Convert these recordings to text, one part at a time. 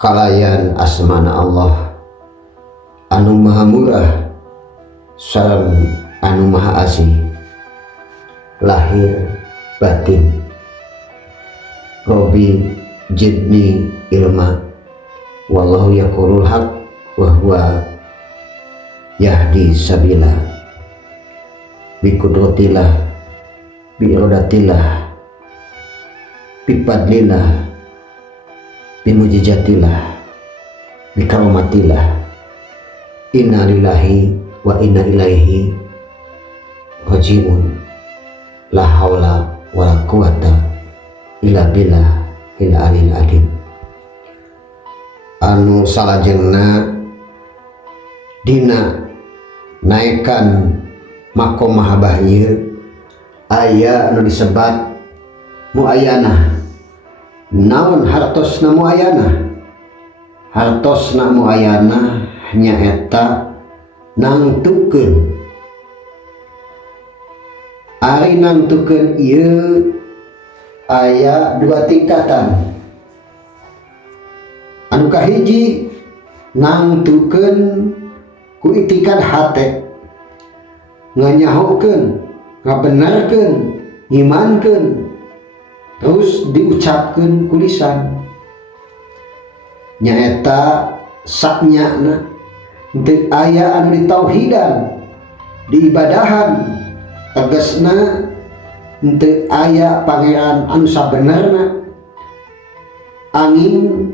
kalayan asmana Allah anu maha murah sareng anu maha asih lahir batin. Robi jidni ilma wallahu yaqulul haq wa huwa yahdi sabila bi qudratillah bi iradatillah bi fadlillah bi mujizatillah bi karamatillah. Inna lillahi wa inna ilaihi rajiun. La haula wa la quwata illa billah illa alil adim. Anu salajengna dina naekan makom mahabah ieu aya anu disebat muayana. Naon hartosna muayana? Hartosna muayana nyaeta nangtukeun. Ari nangtukeun ieu aya dua tingkatan. Anu kahiji nangtukeun ku itikad hate, nganyahokeun, ngabenarkeun, ngimankeun, terus diucapkeun ku lisan. Nyaeta saknyana teu aya anu ditauhidan, diibadahan, tegasna teu aya pangeran anu sabenerna angin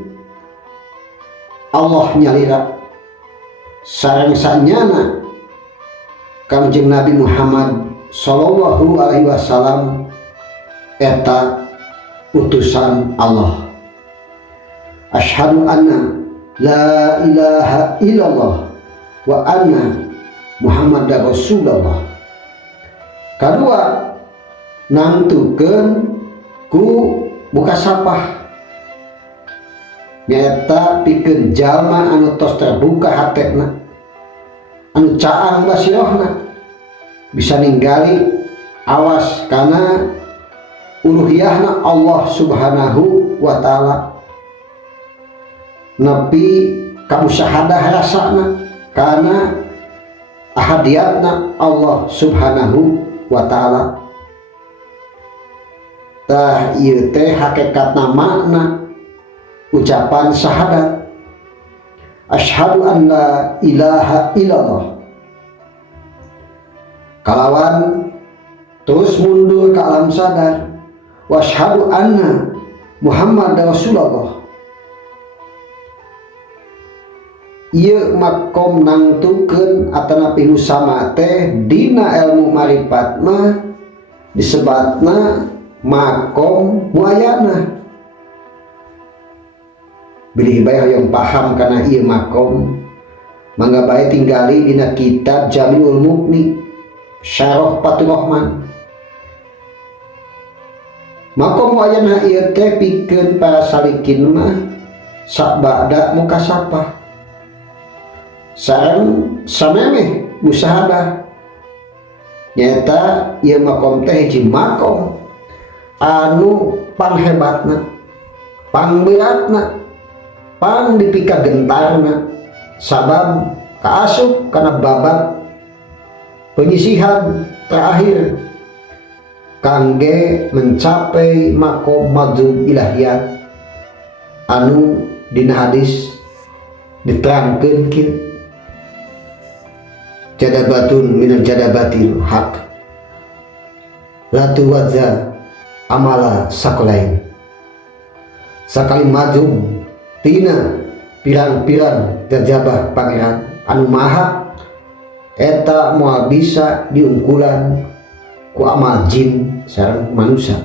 Allah nyalira. Sareng sanyana Kangjeng Nabi Muhammad sallallahu alaihi wasallam eta utusan Allah. Asyhadu anna la ilaha illallah wa anna Muhammadar Rasulullah. Kadua nangtukeun ku buka sapah nyaeta pikeun jalma anu tos terbuka hatena, anu caang basirohna, bisa ninggali awas kana uluhiyahna Allah subhanahu wa ta'ala, nepi ka musyahadah rasana kana ahadiyatna Allah subhanahu wa ta'ala. Tah ieu teh hakikatna makna ucapan syahadat asyhadu an la ilaha illallah. Kalawan terus mundur ke alam sadar wa asyhadu anna Muhammadar Rasulullah. Ieu makom nangtukeun atanapi nu sama teh dina ilmu marifat mah disebatna makom muayana. Bilih bae hoyong paham kana ieu makom mangga bae tinggali dina kitab Jamiul Mughni Syarah Fathur Rahman. Makom muayana ieu teh pikeun para salikin mah sabada mukasafah sareng samemeh musyahadah. Nyata ieu makom teh hiji makom anu panghebatna, pangberatna, pang dipika gentarna, sabab kaasup kana babak penyisihan terakhir kangge mencapai makom madzub ilahiyat anu dina hadis diterangkeun kieu jadabatun minal jadabatil haq la tuwadza amala sakolain. Sakali madzub tina pirang-pirang jajabah pangeran anu maha eta moal bisa diungkulan ku amal jin sareng manusia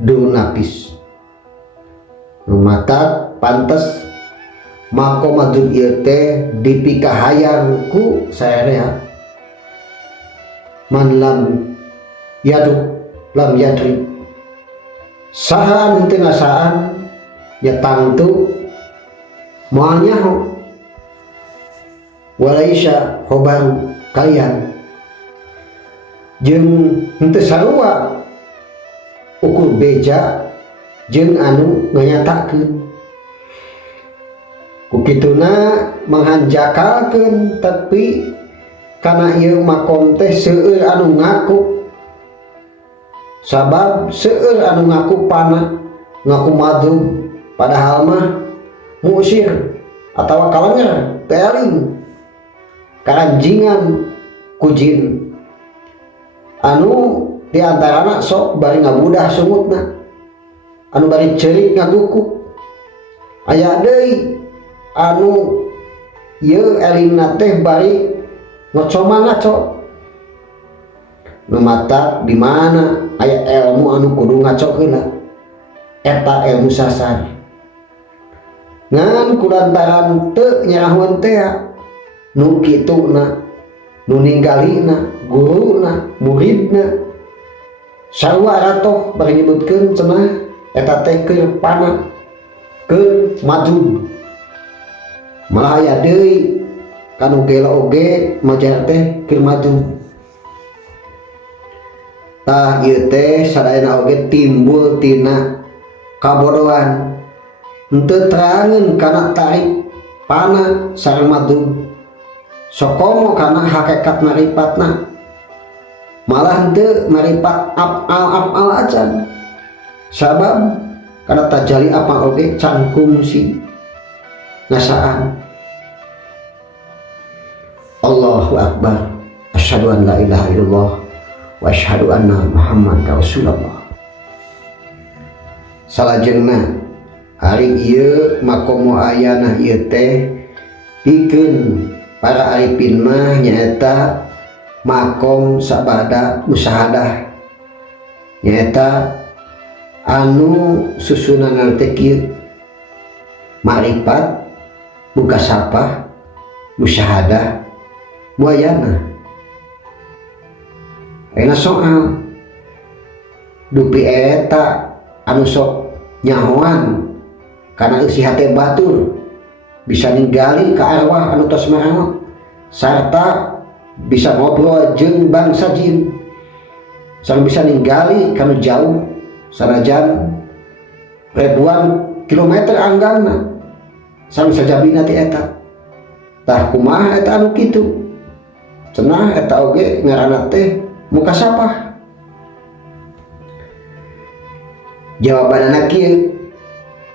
du napis. Mata pantes makom madzub ieu teh dipikahayang ku saerea man lam yadu lam yadri. Saha anu teu ngasaan nya tangtu moal nyaho walaisya khobaru kalian jeung henteu sarua ukur beja jeung anu nganyatakeun Bukituna menghanjakalkeun tapi karena ieu makom teh seueur anu ngaku, sabab seueur anu ngaku pana, ngaku madu, padahal mah musir atawa kalenger tealing karanjingan ku jin anu diantarana sok bari ngabudah sungutna, anu bari ceurik ngagukuk. Aya deui anu ieu elingna teh bari ngocoma ngaco. Nu mata di mana aya ilmu anu kudu ngacokeun eta ilmu sasar. Ngan kulantaran teu nyarahun teh nu kituna, nu ninggalina, guruna, muridna, sarua ratoh bari nyebutkeun cenah eta teh keur pana, keur maju. Malah aya deui kanu gelo oge majar teh keur maju. Tah ieu teh sadayana oge timbul tina kabodohan, henteu terangeun kana tarik pana sareng madu. Sokomo kana hakikat maripatna, malah henteu maripat afal acan, sabab kana tajali apa oge cangkung si ngasaan. Allahu Akbar, asyhadu an la ilaha illallah wa asyhadu anna Muhammadar Rasulullah. Salajengna hari ieu makomo ayana ieu teh pikeun para arifin mah nyaeta makom sabada musyahadah, nyaeta anu susunan teh kieu marifat, mukasafah, musyahadah, muayana. Ayeuna soal dupi eta anu sok nyahoan kana eusi hate batur bisa ninggali ka arwah anu tos marangot sarta bisa ngobrol jeung bangsa jin, sareng bisa ninggali kanu jauh sanajan ribuan kilometer anggangna, sareng sajabina ti eta. Tah kumaha eta anu kitu? Cenah eta oge ngaranna teh mukasafah. Jawabanana kieu,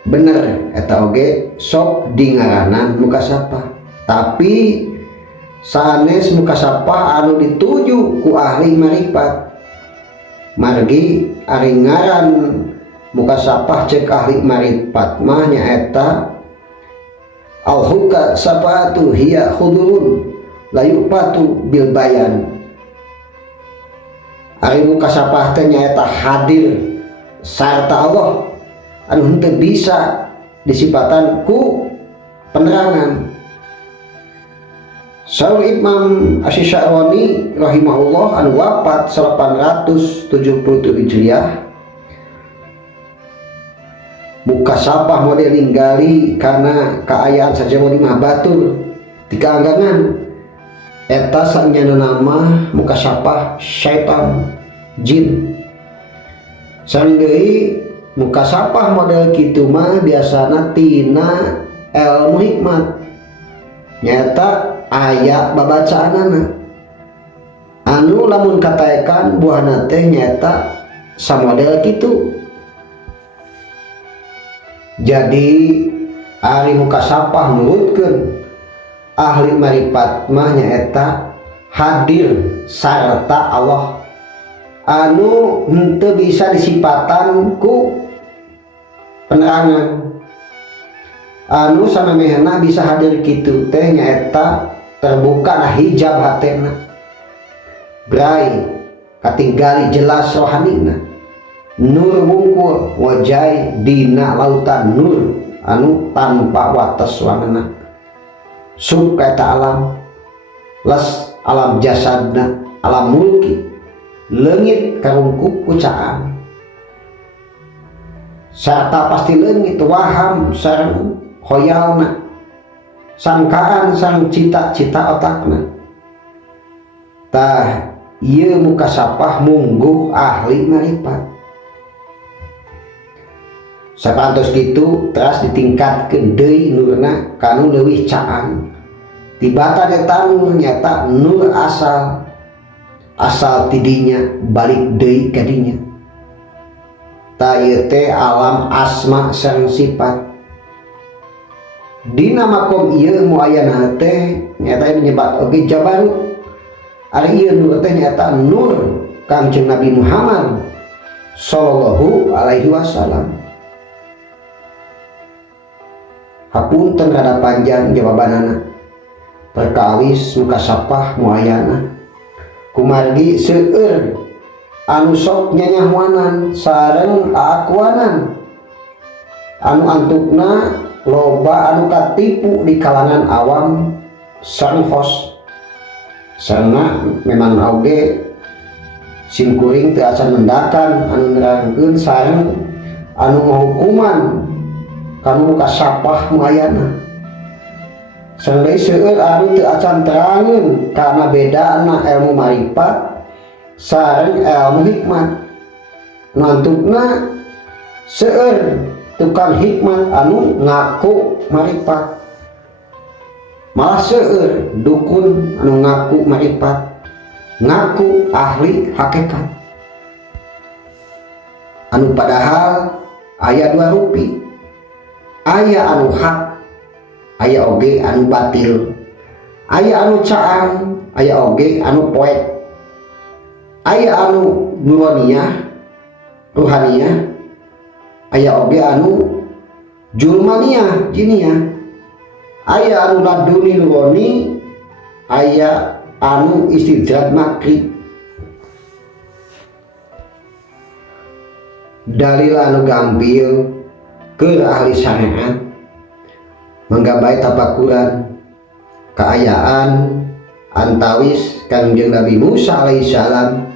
bener eta oge sok dingaranan mukasafah, tapi sanes mukasafah anu dituju ku ahli marifat. Margi ari ngaran mukasafah cek ahli marifat mah nyaeta al-huka safatu hiya khudurun la yupatu bil bayan. Ari mukasafah teh nyaeta hadir sarta Allah anu henteu bisa disipatan ku penerangan. Saur Imam Asy-Sya'rani rahimahullah anu wafat 877 Hijriah, mukasafah model ninggali karena kaayaan saja mau dimah batur tika anggangan eta sanyana nama mukasafah syaitan jin. Sareng deui mukasafah model kitu mah biasana tina ilmu hikmat, nyata aya babacaanana anu lamun kataekan buahna teh nyata samodel kitu. Jadi ahli mukasafah nurutkeun ahli marifat mah nyaeta hadir sarta Allah anu henteu bisa disipatan ku penerangan. Anu samemehna bisa hadir kitu teh nyaeta terbuka nah hijab hatena, brai katinggali jelas rohanina, nur wungkul wajai dina lautan nur anu tanpa wates wanana, sub kaita alam les alam jasadna, alam mulki, leungit karungkuk kucaan sarta pasti leungit waham sareng khoyalna, sangkaan sang cita-cita otakna. Tah ieu mukasafah mungguh ahli marifat. sapantos kitu teras ditingkatkeun deui nurna kanu leuwih caang. Tibatan eta nur nyata nur asal tidinya balik deui ka dinya. Ta ieu teh alam asma sareng sifat. Dina makom ieu muayana teh nyata nyebat oge Jabarut. Ari ieu nur teh nyata nur Kangjeng Nabi Muhammad sallallahu alaihi wasallam. Hapunten rada panjang jawabanana. Perkawis muka sapah muayana. Kumargi seueur anu sok nyanyahwanan sareng aakuanan. Anu antukna loba anu katipu di kalangan awam sareng hos. Sarengna memang oge simkuring teu asa mendakan anu nerangkeun sareng anu ngahukuman kanu muka sapah muayana. Sareng deui seueur anu teu acan terangeun kana bedana ilmu marifat sareng ilmu hikmat. Nantukna seueur tukang hikmat anu ngaku marifat, malah seueur dukun anu ngaku marifat, ngaku ahli hakikat. Anu padahal aya dua rupi, aya anu hak, aya oge anu batil, aya anu caang, aya oge anu poek, aya anu nuroniyah ruhaniyah, aya oge anu julmaniyah jiniyah, aya anu laduni nuroni, aya anu istidraj makri. Dalil anu gampil keur ahli syariat mangga bae tapakuran kaayaan antawis Kangjeng Nabi Musa alaihissalam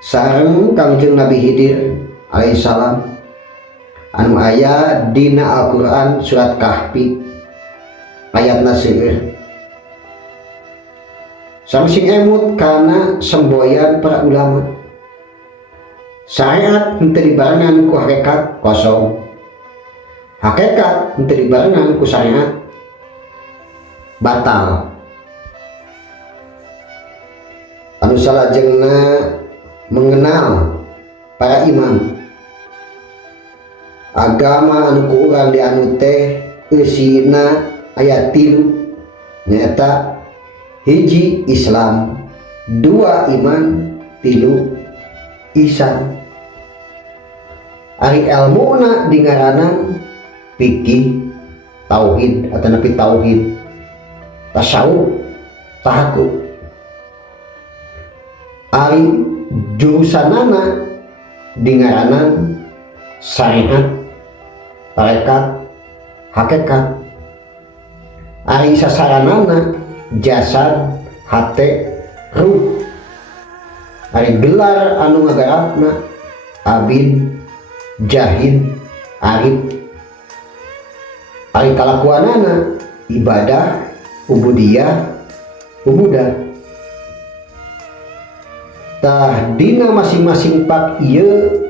sareng Kangjeng Nabi Khidir alaihissalam anu aya dina Al-Qur'an surat Kahfi ayatna seueur. Samsing emut kana semboyan para ulama. Syariat henteu dibarengan ku hakikat kosong. Hakikat henteu dibarengan ku syariat batal. Anu salajengna mengenal para imam. Agama anu ku urang dianut teh eusina aya 3 nyata hiji Islam, 2 iman, 3 ihsan. Ari elmuna dingaranan fikih, tauhid atau napi tauhid, tasawuf, tahaqquq. Ari jurusanana dingaranan syariat, tarekat, hakikat. Ari sasaranana jasad, hate, ruh. Ari gelar anu ngagarapna abid, jahid, arif. Ari kalakuanana ibadah, ubudiyah, ubudah. Tah dina masing-masing pak ieu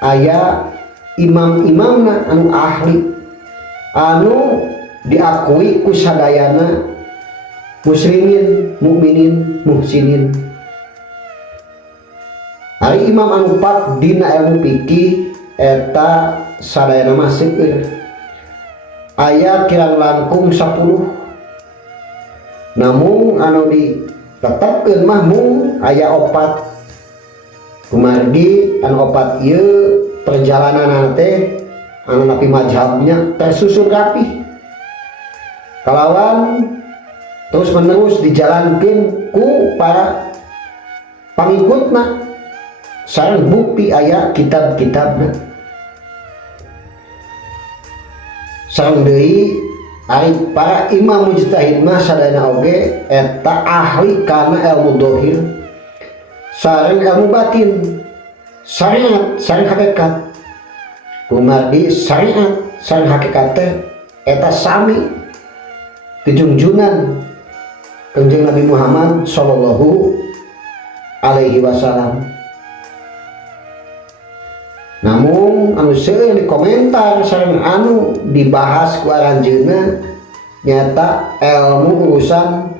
aya imam-imamna anu ahli anu diakui ku sadayana muslimin, mukminin, muhsinin. Ari imam anu pak dina ilmu fikih eta sadayana mah seueur. Aya kirang langkung 10. Namun anu ditetepkeun mah mung aya 4. Kumargi anu 4 ieu perjalanan teh anu napi mazhabnya tersusun rapih. Kalawan terus menerus dijalankan ku para pangikutna sareng bukti aya kitab-kitabna. Sareng deui ari para imam mujtahid mah sadayana oge eta ahli kana ilmu dhahir sareng ilmu batin, syariat sareng hakikat. Kumargi syariat sareng hakikat teh eta sami kejungjunan Kangjeng Nabi Muhammad sallallahu alaihi wasallam. namun anu seueur di komentar sareng anu dibahas ku aranjeunna nyata ilmu urusan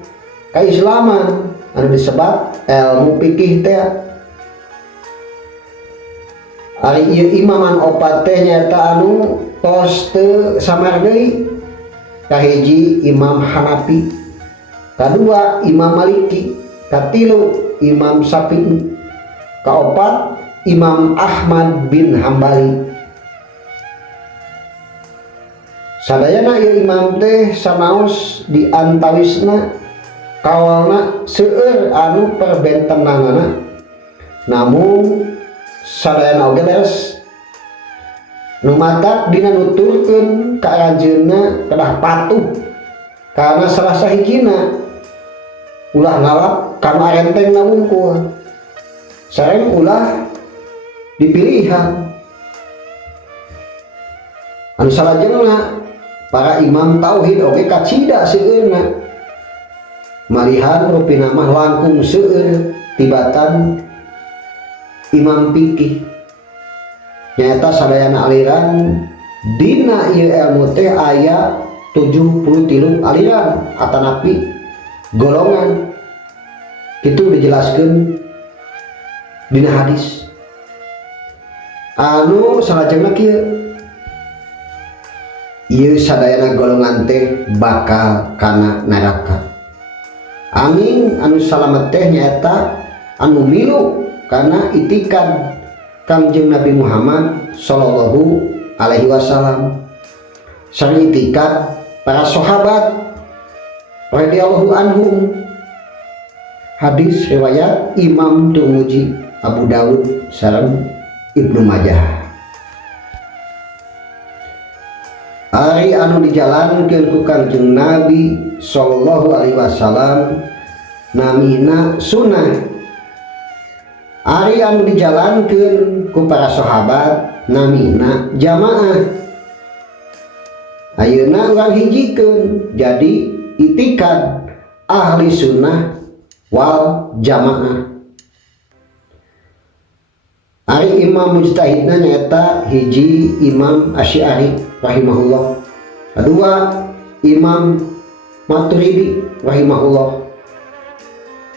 keislaman anu disebat ilmu fikih teh. Ari ieu imaman opat teh nyata anu tos teu samar deui. Kahiji Imam Hanafi, kadua Imam Maliki, katilu Imam Syafi'i, kaopat Imam Ahmad bin Hambali. Sadayana ieu imam teh sanaos di antawisna kawalna seueur anu perbentenanana, namun sadayana oge leres nu matak dina nuturkeun ka aranjeunna kedah patuh karena salah sahijina ulah ngalap kana rentengna wungkul sareng ulah dipilihan. Anu salajengna para imam tauhid oge kacida seueurna malihan rupina mah langkung seueur tibatan imam fikih. Nyata sadayana aliran dina ieu ilmu teh aya 73 aliran atanapi golongan itu dijelaskeun dina hadis. Anu salajengna kieu ieu sadayana golongan teh bakal kana neraka. Angin anu salamet teh nyaeta anu milu kana itikad Kangjeng Nabi Muhammad sallallahu alaihi wasallam sareng itikad para sahabat radhiyallahu anhum. Hadis riwayat Imam Tirmidzi, Abu Daud sareng Ibnu Majah. Ari anu dijalankeun ku Kangjeng Nabi sallallahu alaihi wasallam namina sunnah. Ari anu dijalankeun ku para sahabat namina jamaah. Ayeuna urang hijikeun jadi itikad ahli sunnah wal jamaah. Ari imam mujtahidna nyaeta hiji Imam Asy'ari rahimahullah, kedua Imam Maturidi rahimahullah.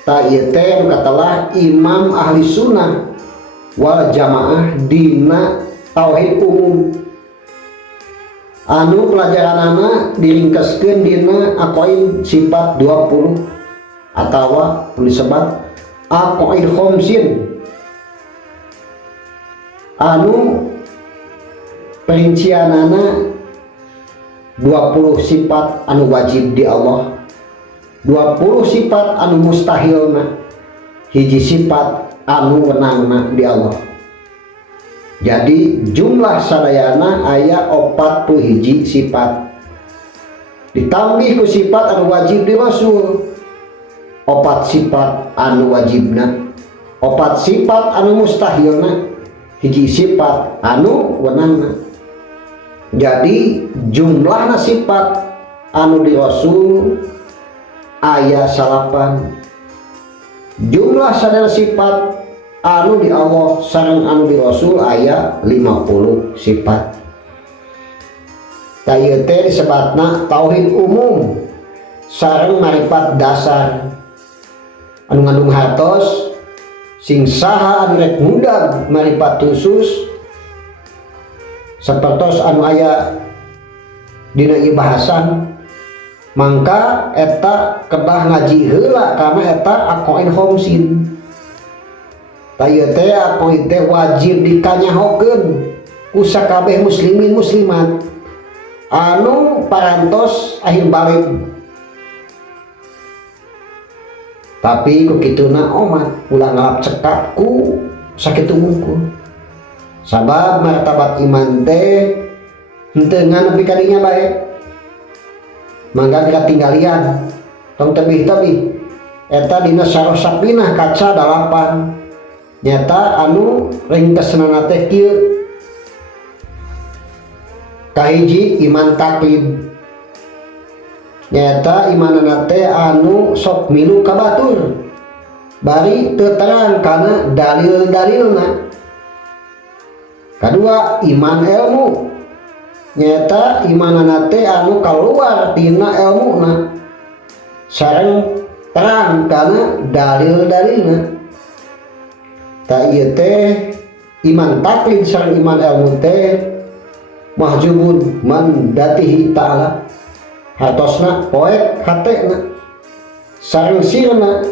Ta ieu teh katalah imam ahli sunnah wal jamaah dina tauhid umum anu pelajaranana diringkeskeun dina aqaid sifat 20 atawa disebut aqaid khamsin anu perincianana 20 sifat anu wajib di Allah, 20 sifat anu mustahilna, hiji sifat anu wenangna di Allah. Jadi jumlah sadayana aya 41 sifat ditambih ku sifat anu wajib di Rasul, 4 sifat anu wajibna, 4 sifat anu mustahilna, hiji sifat anu wenangna. Jadi jumlahna sifat anu di Rasul aya 8, jumlah sadaya sifat anu di Allah sareng anu di Rasul aya 50 sifat. Tayeu teh disebutna tauhid umum sareng marifat dasar anu ngandung hartos sing saha anu rek mudag marifat khusus sapertos anu aya dina ieu bahasan. Mangka eta kedah ngaji heula karena eta aqaid khamsin. Tayeu teh aqaid teh wajib dikanyahokeun ku sakabeh muslimin muslimat anu parantos akhir balik. Tapi ku kituna omat ulah ngalap cekak ku sakitu wungkul. Sabab martabat iman teh henteu nganepi ka dinya bae. Mangga katinggalian tong tebih-tebih eta dina sarah sapinah kaca 8 nyata anu ringkesna teh kieu. Kahiji iman taklid nyata imanana teh anu sok milu ka batur bari teu terang kana dalil-dalilna. Kedua, iman ilmu. Nyata imanana teh anu keluar tina ilmuna sareng terang karena dalil-dalilna. Ta ieu teh iman taklid sareng iman ilmu teh mahjubun man datihi ta'ala, hartosna poek hatena sareng sirna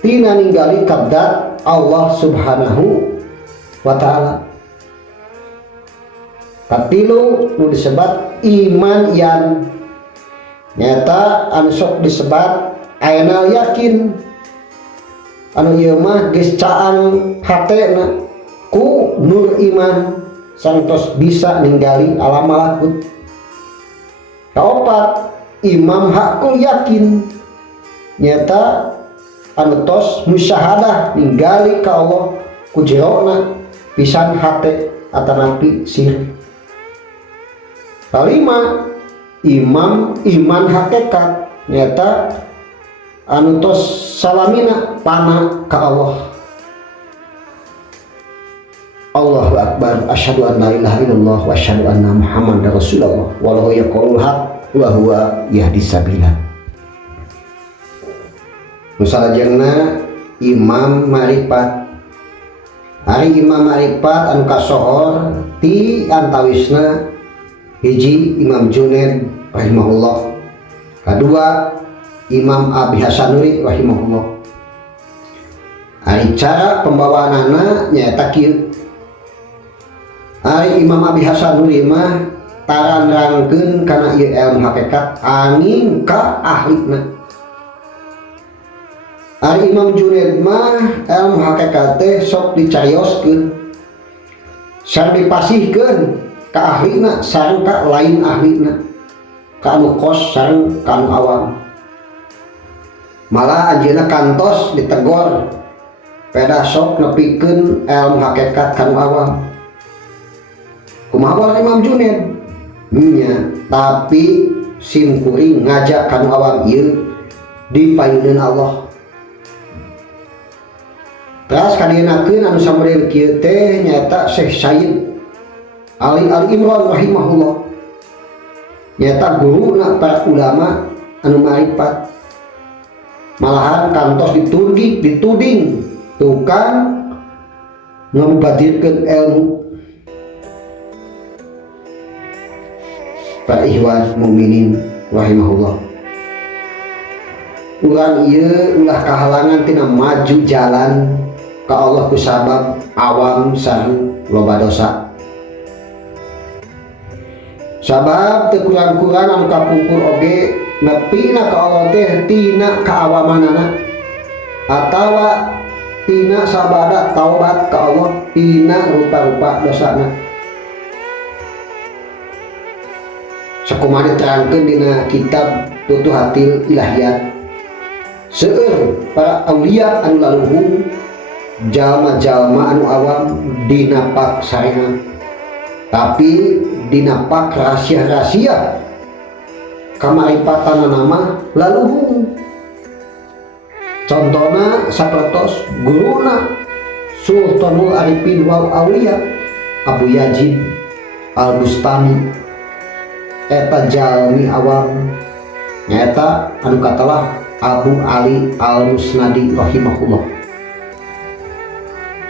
tina ninggali kadat Allah subhanahu wa ta'ala. Katilu nu disebat iman yan, nyata anu sok disebat ayeuna yakin anu ieu mah geus caang hatena ku nur iman santos bisa ninggali alam malakut. Kaopat imam hakul yakin, nyata anu tos musyahadah ninggali ka Allah ku jerona pisan hate atanapi sir. Kalima, imam iman hakikat, nyata anu tos salamina pana ka Allah. Allahu akbar, asyhadu an la ilaha illallah wa asyhadu anna muhammadar rasulullah wallahu yaqulul haq wa huwa yahdis sabila. Nu salajengna imam marifat. Ari imam marifat anu kasohor ti antawisna hiji Imam Junaid rahimahullah, kedua Imam Abi Hasanuri rahimahullah. Ari cara pembawaanana nyaeta kieu. Ari Imam Abi Hasanuri mah taranrangkeun kana ieu ilmu hakikat angin ka ahlina. Ari Imam Junaid mah ilmu hakikat teh sok dicarioskeun sareng dipasihkeun ka ahlina sareng ka lain ahlina, ka anu kos sareng ka anu awam. Malah anjeunna kantos ditegor peda sok nepikeun ilmu hakikat ka anu awam. Kumaha bae Imam Junaid? Nya, tapi sim kuring ngajak ka anu awam ieu dipayuneun Allah. Teras kadienakeun anu samodel kieu teh nyaeta Syekh Sayyid Ali Al-Imran rahimahullah, nyata guruna para ulama anu marifat. Malahan kantos dituding tukang ngamubadirkeun ilmu. Para ikhwan mukminin rahimahullah, urang ieu ulah kahalangan tina maju jalan ka Allah ku sabab awam sareng loba dosa. Sabab teu kurang-kurang anu kapungkur oge nepina ka Allah teh tina kaawamanana atawa tina sabada taubat ka Allah tina rupa-rupa dosana. Sakumaha diterangkeun dina kitab Futuhatil Ilahiyat, seueur para aulia anu laluhung jalma-jalma anu awam dinapak sarengan, tapi dinapak rahasia-rahasia kamaripatanana mah laluhung. Contohna sapertos guruna Sultanul Arifin wal Auliya Abu Yazid Al-Bustami, eta jalmi awam nyata anu katelah Abu Ali Al-Musnadi rahimahullah.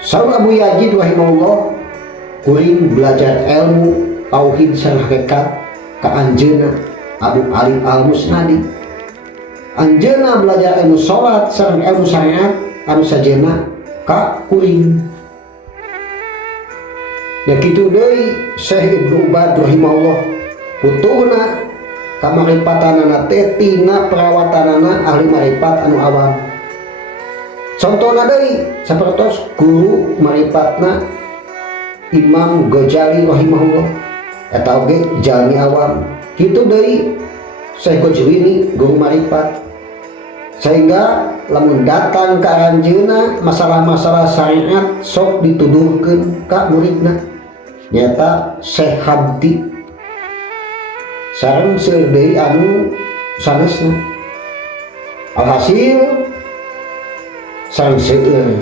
Sareng Abu Yazid rahimahullah kuring belajar ilmu tauhid sareng hakikat ka anjeunna Abu Ali Al-Musnadi. Anjeunna belajar ilmu salat sareng ilmu syariat anu sajena ka kuring. Ya kitu deui Syekh Ibnu Ubad rahimahullah, putuhna kamaripatanana teh tina perawatanana ahli marifat anu awam. Contohna deui sapertos guru maripatna Imam Ghazali rahimahullah, eta oge jalmi awam. Kitu deui Syekh Qajwini guru marifat. Sehingga lamun datang ka aranjeunna masalah-masalah syariat sok dituduhkeun ka muridna, nyata Syekh Habdi sareng seueur deui anu sanesna. Alhasil sareng seueur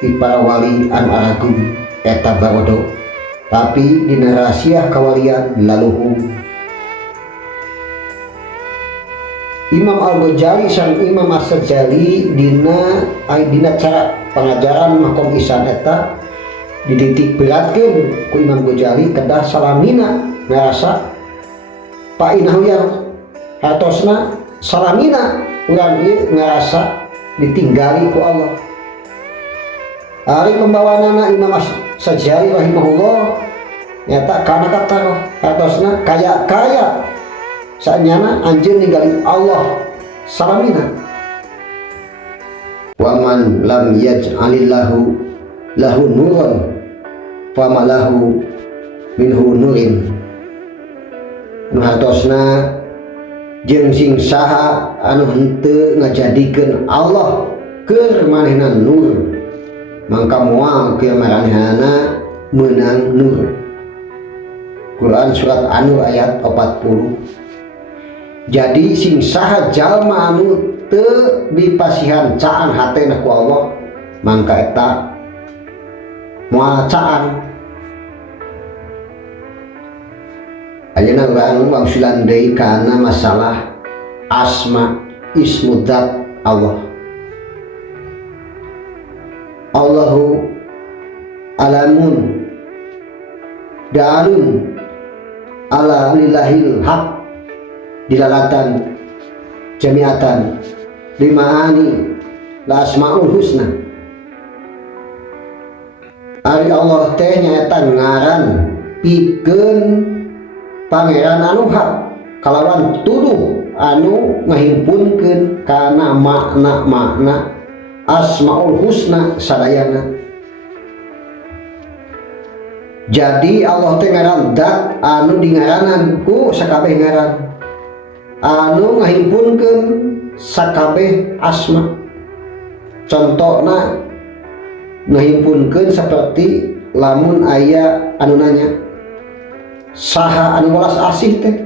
ti para wali anu aragung eta barodo tapi dina rahasia kawalian laluhung. Imam Al-Ghazali sang Imam As-Sajali dina cara pengajaran makom isan eta dititik beratkeun ku Imam Ghazali kedah salamina ngarasa Pak Inahuyar hartosna salamina urang ieu ngarasa ditinggali ku Allah. Ari pembawaanana Imam As-Sajali rahimahullah nyata kana kataroh hartosna kaya saanyana anjeun ninggalin Allah salamina. Wa man lam yaj'alillahu lahu nuran fama lahu minhu nurin. Nu hartosna jeung sing saha anu henteu ngajadikeun Allah keur manehna nur, mangka moal keur maranehna meunang nur. Quran surat An-Nur ayat 40. Jadi sing saha jalma anu teu dipasihan caan hatena ku Allah mangka eta moal caan. Ayeuna urang mausulan deui kana masalah asma ismu dzat Allah. Allahu alamun dalun ala lillahil haq dilalatan jamiatan limaani la asmaul husna. Ari Allah teh nyaeta ngaran pikeun pangeran anu hak kalawan tuduh anu ngahimpunkeun kana makna asmaul husna sadayana. Jadi Allah teh ngaran zat anu dingaranan ku sakabeh ngaran anu ngahimpunkeun sakabeh asma. Contohna ngahimpunkeun seperti lamun aya anu nanya saha anu welas asih teh,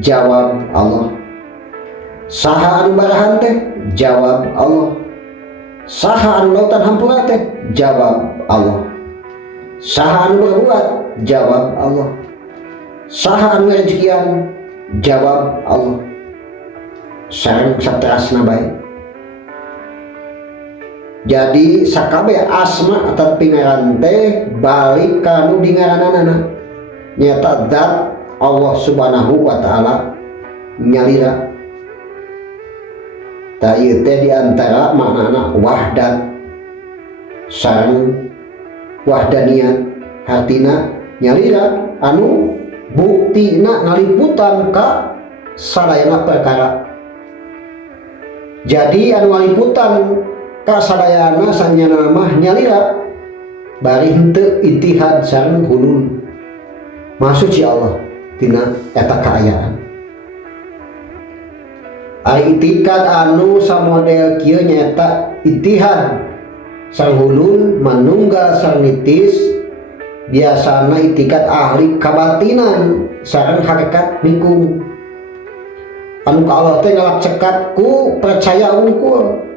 jawab Allah. Saha anu barahan teh, jawab Allah. Saha anu lautan hampura teh, jawab Allah. Saha anu berbuat, jawab Allah. Saha anu rezekian, jawab Allah. Sareng saterasna bae. Jadi sakabeh asma atau pingaran teh balik kanu dingaranana nyata zat Allah subhanahu wa ta'ala nyalira. Ta ieu teh diantara maknana wahdat sareng wahdaniyat hartina nyalira anu buktina ngaliputan ka sadayana perkara. Jadi anu ngaliputan ka sadayana sanyana mah nyalira bari henteu itihad sareng hulul masuk si Allah tina eta kaayaan. Ari itikad anu samodel kieu nyaeta itihad sareng hulul manunggal sareng nitis biasana itikad ahli kabatinan sareng hakikat mingkung. Anu ka Allah teh ngalap cekat ku percaya unggul.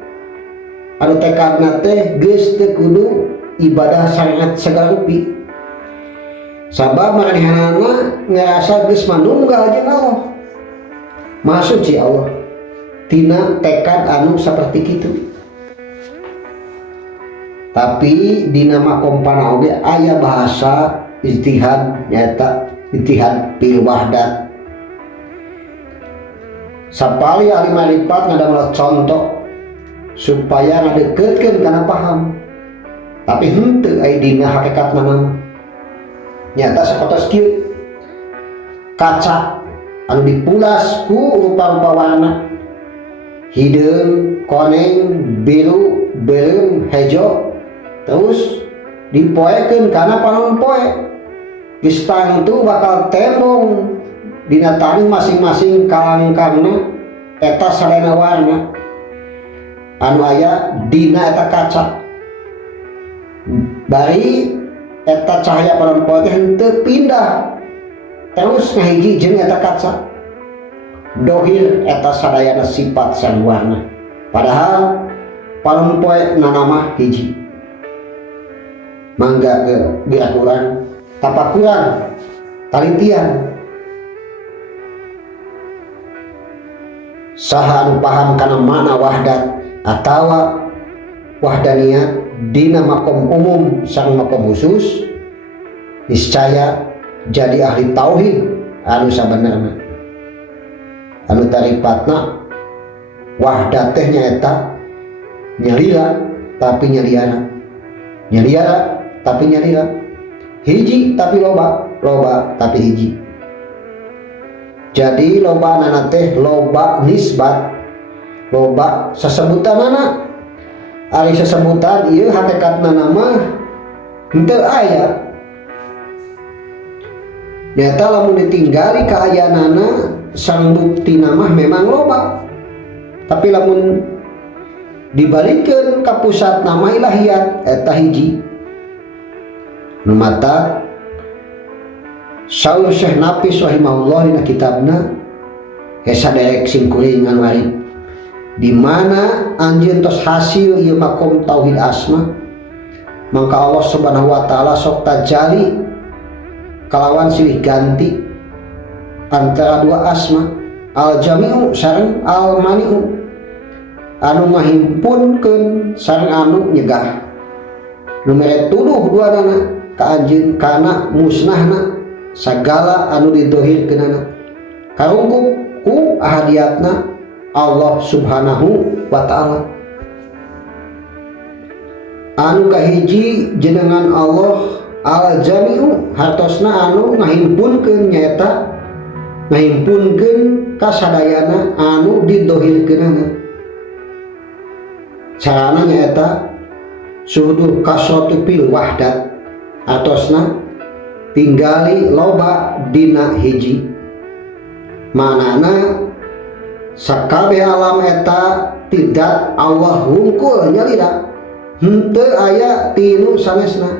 Anu tekadna teh geus teu kudu ibadah sangat sagarupi. Sabab maranehana ngerasa geus manunggal jeung Allah. Maksud si Allah tina tekad anu saperti kitu. Tapi dina makompana oge aya bahasa ijtihad nyaeta ijtihad fil wahdat. Sapali ahli marifat ngadamel contoh supaya ngadeukeutkeun kana paham. Tapi henteu aya dina hakikatna nama. Nyata sakotos kieu. Kaca anu dipulas ku rupa-rupa warna. Hideung, koneng, biru, beureum, hejo. Terus dipoekeun kana panon poe. Geus tangtu bakal tembong dina tani masing-masing kalangkangna eta sarena warna anu aya dina eta kaca. Bari eta cahaya panon poe teh henteu pindah terus ngahiji jeung eta kaca. Dohir eta sadayana sifat sareng warna. Padahal panon poe nanama hiji. Mangga gerak urang tapakuran, talitian. Saha anu paham kana makna wahdat atawa wahdaniyat dina makom umum sang makom khusus, niscaya jadi ahli tauhid anu sabenerna. Anu taripatna wahdat teh nyaeta nyalira tapi nyaliara, nyaliara tapi nyalira, hiji tapi loba, loba tapi hiji. Jadi loba nana teh loba nisbat, loba sesebutan nana. Ari sesebutan ieu hakikatna nama henteu aya. Nyata lamun ditinggali kaayaanana sang bukti nama memang loba. Tapi lamun dibalikeun ka pusat nama ilahiyat eta hiji. Nu mata Saur Syekh Nafis rahimahullah dina kitabna esa derek singkuring anu arif di mana anjeun tos hasil ieu makom tauhid asma, mangka Allah Subhanahu wa taala sok tajali kalawan silih ganti antara dua asma al-jami'u sareng al-mani'u, anu ngahimpunkeun sareng anu nyegah. Nu mere tuduh duanana ka anjeun kana musnahna sagala anu didohirkeunana karungkuk ku ahadiyatna Allah Subhanahu wa ta'ala. Anu kahiji jenengan Allah al-jami'u hartosna anu ngahimpunkeun nyaeta ngahimpunkeun kasadayana anu didohirkeunana. Carana nyaeta suhudu kasratu fil wahdat hartosna tinggali loba dina hiji. Manana sakabeh alam eta tidak Allah hungkul nyalira, henteu aya tinu sanesna.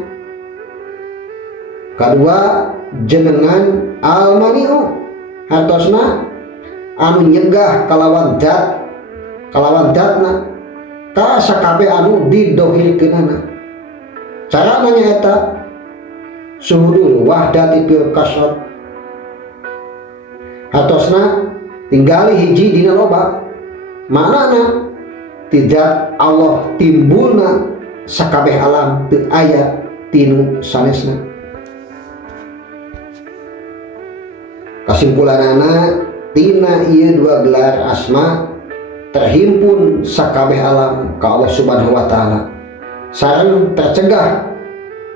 Kadua jenengan al-mani'u hartosna anu nyegah kalawan datna ka sakabeh anu didohirkeunana. Carana nyaeta suhudul wahdati fil kasrat hartosna tinggali hiji dina loba. Manana tidak Allah timbulna sakabeh alam teu aya tinu sanesna. Kasimpulanana tina ieu dua gelar asma terhimpun sakabeh alam ka Allah Subhanahu wa taala sareng tercegah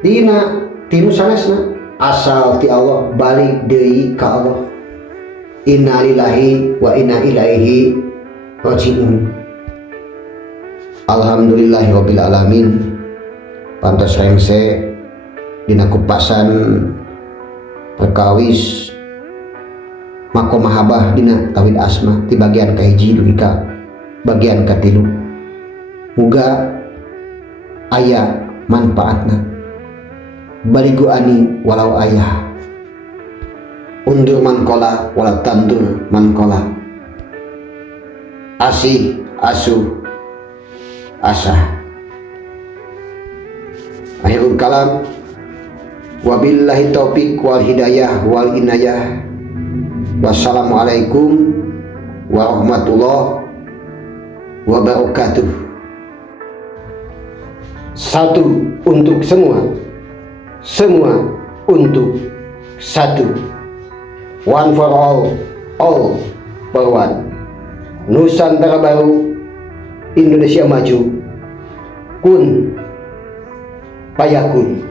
dina tinu sanesna asal ti Allah balik deui ka Allah. Inna lillahi wa inna ilaihi raji'un. Alhamdulillahi rabbil alamin. Pantos rengse dina kupasan perkawis makom mahabah dina tauhid asma ti bagian kahiji dugi ka bagian katilu. Muga aya manfaatna. Baligu ani walau ayah undur mankola wala tandur mankola, asih asuh asah. Akhirul kalam, wabillahi taufiq wal hidayah wal inayah. Wassalamualaikum warahmatullahi wabarakatuh. Satu untuk semua, semua untuk satu. One for all for one. Nusantara baru, Indonesia maju. Kun payakun.